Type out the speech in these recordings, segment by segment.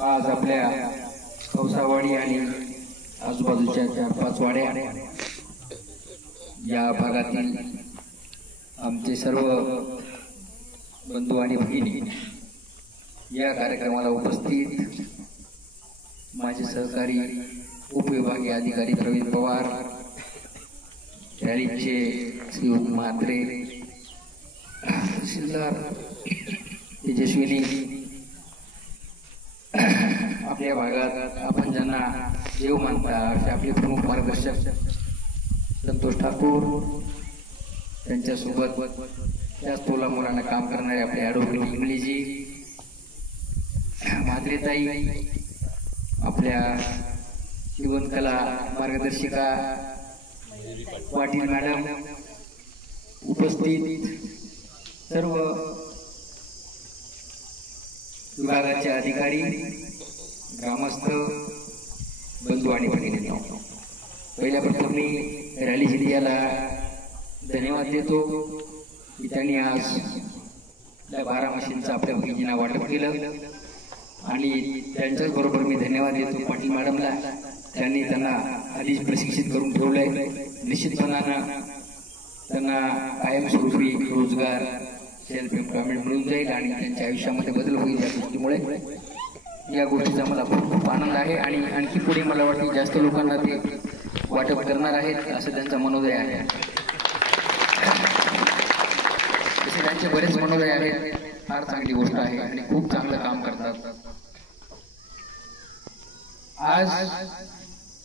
आज आपल्या कौसावाडी आणि आजूबाजूच्या 4-5 वाड्या या भागातील आमचे सर्व बंधू आणि भगिनी या कार्यक्रमाला उपस्थित, माझे सहकारी उपविभागीय अधिकारी प्रवीण पवार, रॅलीचे श्री म्हात्रे, तहसीलदार तेजस्विनी, आपल्या भागात आपण ज्यांना देव मानता असे आपले प्रमुख मार्गदर्शक संतोष ठाकूर, त्यांच्यासोबत त्याच तोलामोलानं काम करणारे आपले ॲडव्होकेट इंगळेजी, म्हात्रेताई, आपल्या जीवनकला मार्गदर्शिका पाटील मॅडम, उपस्थित सर्व विभागाचे अधिकारी, ग्रामस्थ बंधू आणि भगिनींनो, पहिल्या प्रथम मी रॅली जिल्ह्याला धन्यवाद देतो की त्यांनी आज 12 मशीनचं आपल्या भगिनींना वाटप केलं आणि त्यांच्याच बरोबर मी धन्यवाद देतो पाटील मॅडमला, त्यांनी त्यांना आधीच प्रशिक्षित करून ठेवलंय. निश्चितपणानं त्यांना कायमस्वरूपी रोजगार, सेल्फ एम्प्लॉयमेंट मिळून जाईल आणि त्यांच्या आयुष्यामध्ये बदल होईल. या गोष्टीमुळे या गोष्टीचा मला खूप खूप आनंद आहे आणि आणखी पुढे मला वाटते जास्त लोकांना ते वाटप करणार आहेत असं त्यांचा मनोदय आहे. तसे त्यांचे बरेच मनोदय आहेत, फार चांगली गोष्ट आहे आणि खूप चांगलं काम करतात. आज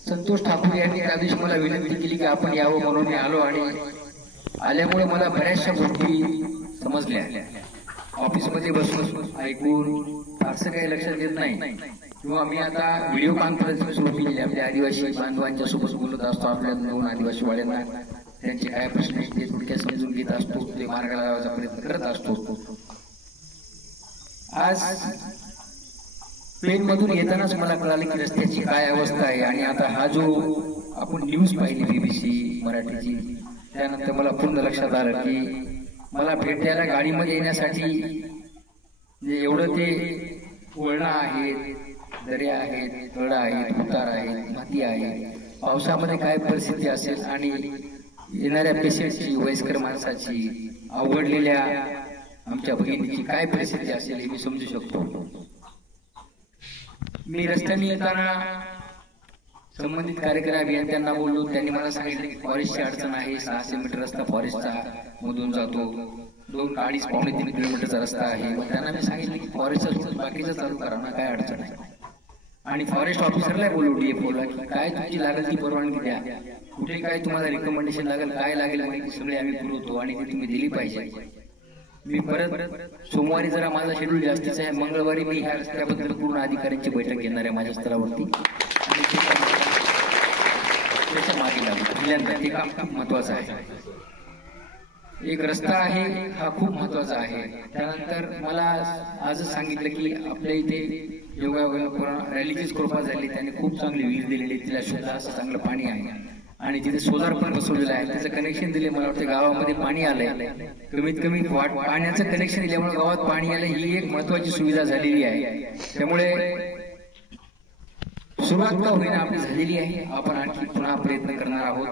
संतोष ठाकूर यांनी त्या दिवशी मला विनंती केली की आपण यावं, म्हणून मी आलो आणि आल्यामुळे मला बऱ्याचशा गोष्टी समजल्या. ऑफिसमध्ये बसून ऐकून फारसं काही लक्षात येत नाही किंवा मी आता व्हिडिओ कॉन्फरन्स सुरू केलेली आपल्या आदिवासी बांधवांच्या सोबत बोलत असतो. आपल्या 2 आदिवासी वाड्यांना त्यांचे काय प्रश्न आहेत ते थोडक्यात समजून घेत असतो, ते मार्गाला लावायचा प्रयत्न करत असतो. आज प्लेनमधून येतानाच मला कळालं की रस्त्याची काय अवस्था आहे आणि आता हा जो आपण न्यूज पाहिली BBC मराठीची, त्यानंतर मला पूर्ण लक्षात आलं की मला भेट द्यायला गाडीमध्ये येण्यासाठी एवढं ते वळणं आहेत, दर्या आहेत, तळं आहेत, उतार आहेत, माती आहे, पावसामध्ये काय परिस्थिती असेल आणि येणाऱ्या पेशंटची, वयस्कर माणसाची, अवघडलेल्या आमच्या भगिनीची काय परिस्थिती असेल हे मी समजू शकतो. मी रस्त्याने येताना संबंधित कार्यक्रम अभियंत्यांना बोललो, त्यांनी मला सांगितलं की फॉरेस्टची अडचण आहे. 600 मीटर रस्ता फॉरेस्टचा मधून जातो, 2-2.5-3 किलोमीटरचा रस्ता आहे. मग त्यांना मी सांगितलं की फॉरेस्टचा सोडून बाकीचं चालू करा ना, काय अडचण आहे. आणि फॉरेस्ट ऑफिसरला बोलू, DFOला, की काय तुमची लागेल ती परवानगी द्या, कुठे काय तुम्हाला रिकमेंडेशन लागेल, काय लागेल माहिती सगळे आम्ही पुरवतो आणि ती तुम्ही दिली पाहिजे. मी परत सोमवारी जरा माझा शेड्यूल जास्तीचा आहे, मंगळवारी मी ह्या रस्त्याबद्दल पूर्ण अधिकाऱ्यांची बैठक घेणार आहे माझ्या स्तरावरती आणि त्याच्या मागे लागू. पहिल्यांदा ते काम खूप महत्वाचं आहे. एक रस्ता आहे हा खूप महत्वाचा आहे. त्यानंतर मला आजच सांगितलं की आपल्या इथे योगा रॅलीचीच कृपा झाली, त्यांनी खूप चांगली विहीर दिलेली, तिला शुद्ध असं चांगलं पाणी आहे आणि तिथे सोलार पण बसवलेलं आहे, त्याचं कनेक्शन दिले. मला वाटतं गावामध्ये पाणी आलंय, कमीत कमी पाण्याचं कनेक्शन दिल्यामुळे गावात पाणी आलं, ही एक महत्वाची सुविधा झालेली आहे. त्यामुळे सुरुवात का होईना आपली झालेली आहे. आपण आणखी पुन्हा प्रयत्न करणार आहोत.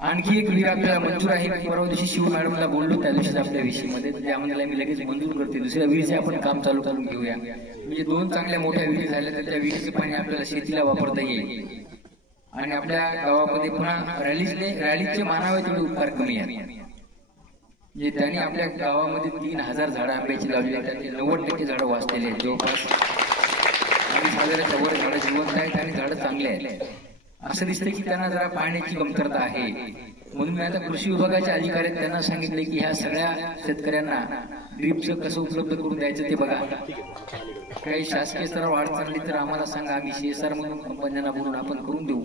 आणखी एक विहीर आपल्याला मंजूर आहे. परवा दिवशी शिव मॅडमला बोललो त्या दिवशी आपल्या विषयीमध्ये, त्या म्हणल्या मी लगेच मंजूर करते, दुसऱ्या विहिरीचे आपण काम चालू करून घेऊया. म्हणजे 2 चांगल्या मोठ्या विहिरी झाल्या तर त्या विहिरीचं पाणी आपल्याला शेतीला वापरता येईल आणि आपल्या गावामध्ये पुन्हा रॅलीचे मानावे तेवढे उपकार कमी आहेत. म्हणजे त्यांनी आपल्या गावामध्ये 3000 झाडं आंब्याची लावली आहेत, त्यातली 90% झाडं वाचलेली आहेत. जवळपास 20,000च्या वर झाडं जिवंत आहेत आणि झाडं चांगले आहेत. असं दिसतं की त्यांना जरा पाण्याची कमतरता आहे. म्हणून मी आता कृषी विभागाच्या अधिकाऱ्यांनी त्यांना सांगितले की ह्या सगळ्या शेतकऱ्यांना ड्रीपचं कसं उपलब्ध करून द्यायचं ते बघा. काही शासकीय स्तरावर अडचण आली तर आम्हाला सांगा, आम्ही CSR म्हणून कंपन्यांना बोलून आपण करून देऊ.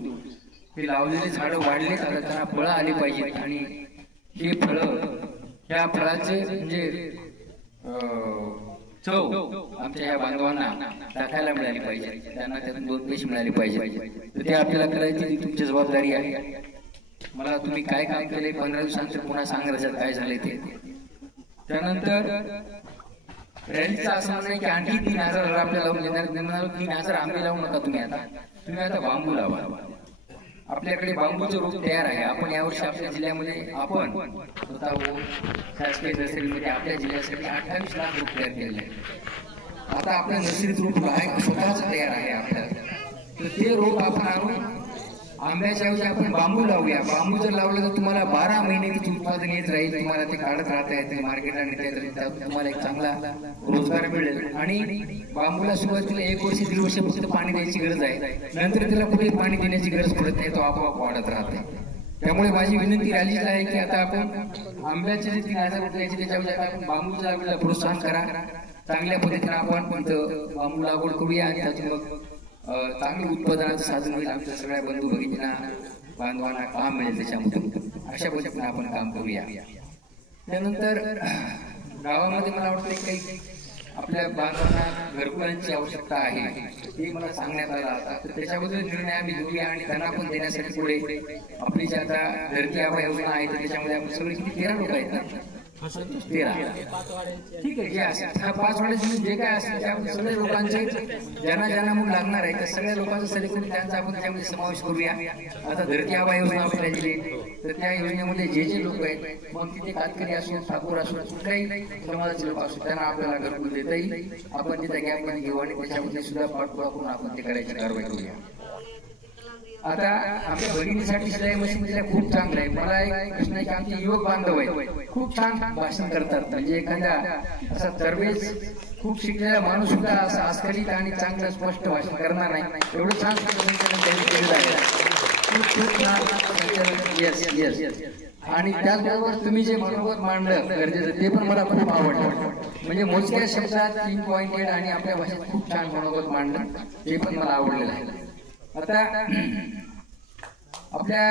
हे लावलेले झाडं वाढलेत, आता त्यांना फळं आली पाहिजेत आणि हे फळं, ह्या फळाचे म्हणजे चव आमच्या ह्या बांधवांना टाकायला मिळाली पाहिजे, त्यांना त्यातून 2 पैसे मिळाले पाहिजे. तर ते आपल्याला करायची ती तुमची जबाबदारी आहे. मला तुम्ही काय काम केले 15 दिवसांचं पुन्हा सांगा त्याच्यात काय झाले ते. त्यानंतर रॅलीचं असं म्हणणं आहे की आणखी 3,000 आपल्याला लावून देणार. 3,000 आंबे लावू नका तुम्ही आता बांबू लावा. आपल्याकडे बांबूचं रोप तयार आहे. आपण यावर्षी आपल्या जिल्ह्यामध्ये आपण स्वतः शासकीय नर्सरीमध्ये आपल्या जिल्ह्यासाठी 28 लाख रोप तयार केलेले आहे. आता आपल्या नर्सरीत रोप स्वतःच तयार आहे आपल्याला. तर ते रोप आपण आणून आंब्याच्या ऐवजी आपण बांबू लावूया. बांबू जर लावलं तर तुम्हाला 12 महिने तिथे उत्पादन येत राहील. तुम्हाला ते काढत राहता येते, मार्केटला नेता येते, त्यातून तुम्हाला एक चांगला रोजगार मिळेल. आणि बांबूला सुरुवातीला 1 वर्ष 1.5 वर्ष फक्त पाणी द्यायची गरज आहे. नंतर त्याला कुठे पाणी देण्याची गरज पडत नाही, तो आपोआप वाढत राहते. त्यामुळे माझी विनंती रॅलीला आहे की आता आपण आंब्याचे जे 3,000 द्यायचे त्याच्यामध्ये आता आपण बांबूच्या लागवडीला प्रोत्साहन करा. चांगल्या पद्धतीने आपण इथं बांबू लागवड करूया आणि त्यातून मग चांगलं उत्पादनाचं साधन होईल. आमच्या सगळ्या बंधू भगिनींना बांधवांना काम मिळेल त्याच्यामधून. अशा पद्धतीने आपण काम करूया. त्यानंतर गावामध्ये मला वाटतं काही आपल्या बांधवांना घरकुलांची आवश्यकता आहे, हे मला सांगण्यात आलं आता. तर त्याच्याबद्दल निर्णय आम्ही घेऊया आणि त्यांना पण देण्यासाठी पुढे आपली जी आता धरती आबा योजना आहे त्याच्यामध्ये आपण सगळे किती 13 लोक आहेत ना, 13 ठीक आहे. जे असेल 5 वाड्याचे जे काय असेल त्या सगळ्या लोकांचे ज्यांना मग लागणार आहे त्या सगळ्या लोकांचं सिलेक्शन त्यांचा आपण त्याच्यामध्ये समावेश करूया. आता धरती आबा योजना आपल्याला दिली तर त्या योजनेमध्ये जे लोक आहेत मग तिथे कातकरी असो, ठाकूर असो, कुठल्याही समाजाचे लोक असो त्यांना आपल्याला घरकुल देता येईल. आपण तिथे गॅपमध्ये घेऊ आणि त्याच्यामध्ये सुद्धा पाठपुरा करून आपण ते करायची कारवाई करूया. आता आमच्या भगिनीसाठी शिलाई मशीन दिल्या खूप चांगलं आहे. मला एक प्रश्न आहे की आमचे युवक बांधव आहेत, खूप छान भाषण करतात. म्हणजे एखादा असा तरबेज खूप शिकलेला माणूस सुद्धा असा अस्खलित आणि चांगलं स्पष्ट भाषण करणार नाही, एवढं छान त्यांनी केलेलं आहे. खूप छान. Yes yes. आणि त्याचबरोबर तुम्ही जे मनोगत मांडलं गरजेचं ते पण मला खूप आवडलं. म्हणजे मोजक्या शब्दात 3 पॉइंटेड आणि आपल्या भाषेत खूप छान मनोगत मांडलं, ते पण मला आवडलेलं आहे. आता आपल्या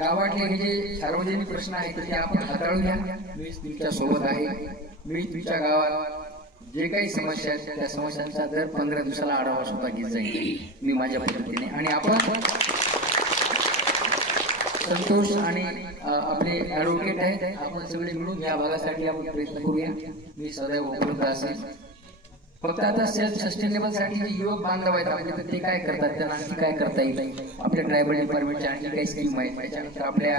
गावातले हे जे सार्वजनिक प्रश्न आहेत ते आपण हाताळूया. मी तुमच्या सोबत आहे. मी तुमच्या गावात जे काही समस्या आहेत त्या समस्यांचा दर 15 दिवसाला आढावा सुद्धा घेत जाईल मी माझ्या पद्धतीने. आणि आपण संतोष आणि आपले ऍडव्होकेट आहेत, आपण सगळे मिळून या भागासाठी आपण प्रयत्न करूया. मी सदैव उपलब्ध असेल. फक्त आता सेल्फ सस्टेनेबल साठी जे युवक बांधव आहेत आपले ते काय करतात, त्यांना आणखी काय करता येईल. आपल्या ट्रायबल डिपार्टमेंटच्या आणखी काही स्कीम आहेत, त्याच्यानंतर आपल्या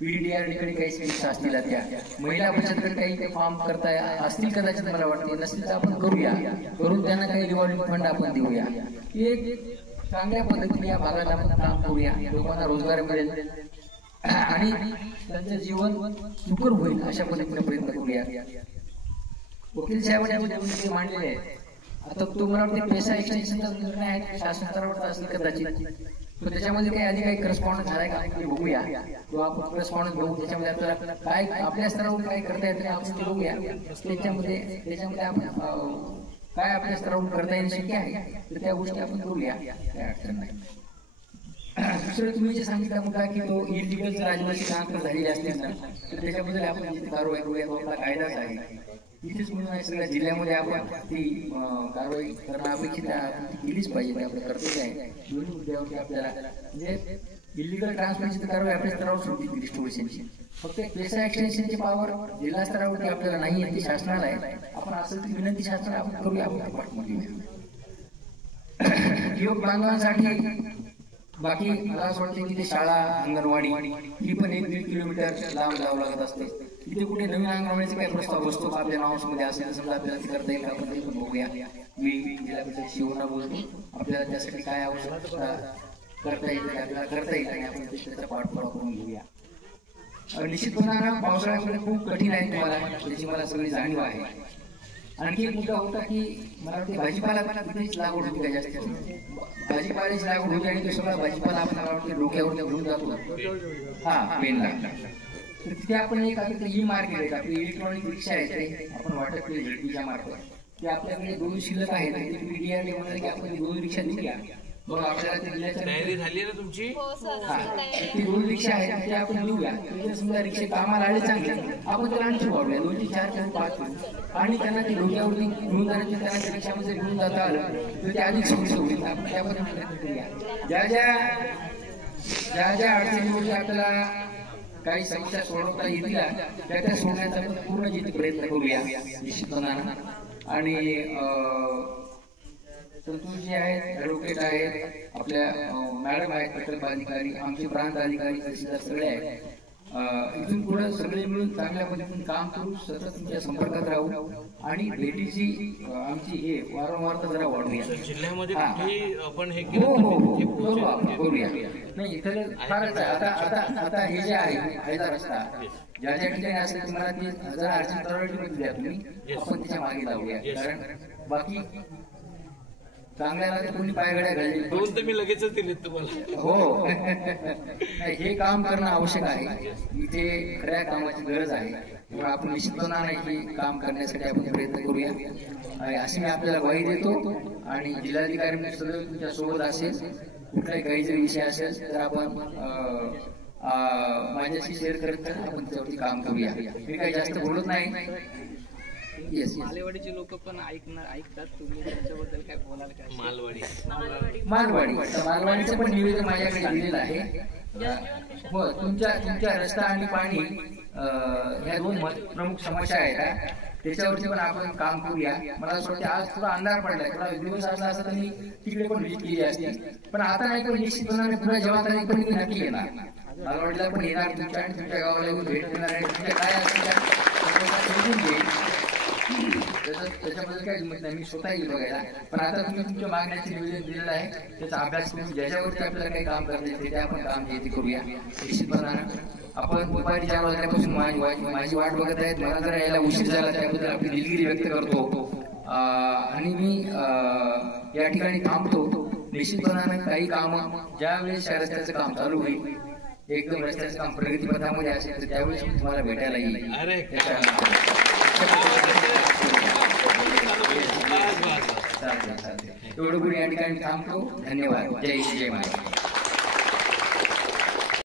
PDDRD काही स्कीम्स असतील, त्या महिला बचत गट काही फॉर्म करता असतील कदाचित, मला वाटते नसतील तर आपण करूया. करून त्यांना काही रिव्हॉल्विंग फंड आपण देऊया. एक चांगल्या पद्धतीने या भागात आपण काम करूया. लोकांना रोजगार मिळेल आणि त्यांचं जीवन सुकर होईल अशा पद्धतीने प्रयत्न करूया. वकील साहेबांनी मांडलेले आहे. आता तुम्हाला वाटते पैसा एक्सटेन्शनचा निर्णय आहे शासन स्तरावर असेल कदाचित, पण त्याच्यामध्ये काही आधी काही करस्पॉन्डन्स झालाय का ते बघूया. किंवा आपण करस्पॉन्डन्स बघू त्याच्यामध्ये आपल्याला काय आपल्या स्तरावर काय करता येते आपण ते बघूया. त्याच्यामध्ये आपण काय आपल्या स्तरावर करता येईल शक्य आहे तर त्या गोष्टी आपण करूया, काय अडचण नाही. दुसरं तुम्ही जे सांगितलं मुद्दा की तो इलिगल जर आदिवासी ट्रान्सफर झालेली असतील ना तर त्याच्याबद्दल आपण जिथे कारवाई करूया. तो आपला कायदाच आहे. इथेच म्हणून सगळ्या जिल्ह्यामध्ये आपण ती कारवाई करणं अपेक्षित केलीच पाहिजे. आपलं कर्तव्य आहे. दोन्ही मुद्द्यावरती आपल्याला म्हणजे इलिगल ट्रान्सफरची कारवाई आपल्या स्तरावर सुरू डिस्ट्रिब्युशनची. फक्त पैसा एक्सटेन्शनची पॉवर जिल्हा स्तरावरती आपल्याला नाही आहे, ती शासनाला आहे. आपण असं ती विनंती शासनाला आपण करूया. आपण पाठवून युवक बांधवांसाठी बाकी मला असं वाटतं की ते शाळा अंगणवाडी ही पण 1-1.5 किलोमीटर लांब जावं लागत असते. तिथे कुठे नवीन अंगणवाडीचा काही प्रस्ताव बसतो का आपल्या नावामध्ये असेल समजा आपल्याला ते करता येईल का आपण ते पण बघूया. मी जिल्हा परिषद शिवना बोलतो. आपल्याला त्यासाठी काय आवश्यकता करता येईल आपल्याला करता येईल आणि आपण त्याचा पाठपुरावा करून घेऊया. निश्चितपणानं पावसाळ्यामध्ये खूप कठीण आहे तुम्हाला, त्याची मला सगळी जाणीव आहे. आणखी एक मुद्दा होता की मला वाटते भाजीपाला तिथेच लागवड होती का जास्त, भाजीपाल्याची लागवड होती आणि तो सगळा भाजीपाला आपण मला वाटते डोक्यावर घेऊन जातो पेनला. तर तिथे आपण एक आता ई मार्केट आहे, आपली इलेक्ट्रॉनिक रिक्षा आहे, आपण वाटप केली झडपीच्या मार्फत. ते आपल्याकडे 2 शिल्लक आहेत. PDDRD म्हणलं की आपण 2 रिक्षा दिल्या. मग आपल्याला ते दिल्याच्या तयारी झाली ना तुमची. ती 2 रिक्षा आहेत ते आपण देऊया. समजा रिक्षा कामाला आले चांगले आपण त्याला आणखी वाढूया 2 ते 4 किंवा 5 आणि त्यांना ते डोक्यावरती घेऊन जाण्याची त्यांना रिक्षामध्ये घेऊन जाता आलं तर ते अधिक सोयीचं होईल. आपण त्यामध्ये प्रयत्न करूया. ज्या ज्या अडचणीवरती आपल्याला काही समस्या सोडवता येतील त्या सोडण्याचा पूर्ण जिथे प्रयत्न करूया. निश्चितपणानं आणि संतोषजी आहेत, ॲडव्होकेट आहेत, आपल्या मॅडम आहेत, प्रकल्प अधिकारी, आमचे प्रांत अधिकारी, तहसीलदार सगळे आहेत. इथून पुढे सगळे मिळून चांगल्या पद्धतीने काम करू, सतत तुमच्या संपर्कात राहू आणि भेटीची आमची हे वारंवारता जरा वाढवूया. जिल्ह्यामध्ये आपण हे करूया. नाही इथं फारच आहे. आता हे जे आहे फायदा रस्ता ज्या ज्या ठिकाणी असेल तुम्हाला ती जरा अडचण प्रायोरिटीमध्ये द्या तुम्ही, आपण त्याच्या मागे लावूया. कारण बाकी चांगल्याला कोणी पायगड्या घालले दोन तर मी लगेचच दिलेत तुम्हाला. हो हे काम करणं आवश्यक आहे. इथे खऱ्या कामाची गरज आहे. त्यामुळे आपण निश्चितपणा नाही की काम करण्यासाठी आपण प्रयत्न करूया अशी मी आपल्याला ग्वाही देतो. आणि जिल्हाधिकारी सदैव तुमच्या सोबत असेल. कुठलाही काही जरी विषय असेल तर आपण माझ्याशी शेअर करत आपण त्यावरती काम करूया. मी काही जास्त बोलत नाही. मालवाडीचे लोक पण ऐकतात. तुम्ही त्याच्याबद्दल काय बोलाल का? मालवाडीचं पण निवेदन माझ्याकडे दिलेलं आहे. हो तुमच्या रस्ता आणि पाणी ह्या दोन प्रमुख समस्या आहेत. त्याच्यावरती पण आपण काम करूया. मला असं वाटतं आज थोडा अंधार पडलाय. थोडा दिवस असला असता तर मी तिकडे पण व्हिजिट केली असती. पण आता नाही पण निश्चितपणाने पुन्हा जेव्हा पण मी नक्की येणार. मालवाडीला पण येणार तुमच्या आणि तुमच्या गावाला येऊन भेट देणार आहे. तुमच्या काय असेल त्याच्याबद्दल काही जमत नाही. मी स्वतः येईल बघायला. पण आता तुम्ही तुमच्या मागण्याचे निवेदन दिलेलं आहे. त्याचा अभ्यास करून ज्याच्यावरती आपल्याला काही काम करायचं ते आपण काम जे करूया. निश्चितपणानं आपण दुपारी 4 वाजल्यापासून माझी वाट बघत आहेत. मला जर यायला उशीर झाला त्याबद्दल आपली दिलगिरी व्यक्त करतो. आणि मी या ठिकाणी थांबतो. निश्चितपणानं काही कामं ज्यावेळेस या रस्त्याचं काम चालू होईल, एकदम रस्त्याचं काम प्रगतीपथामध्ये असेल तर त्यावेळेस मी तुम्हाला भेटायला येईल. एवढं या ठिकाणी थांबतो. धन्यवाद. जय हिंद, जय महाराष्ट्र.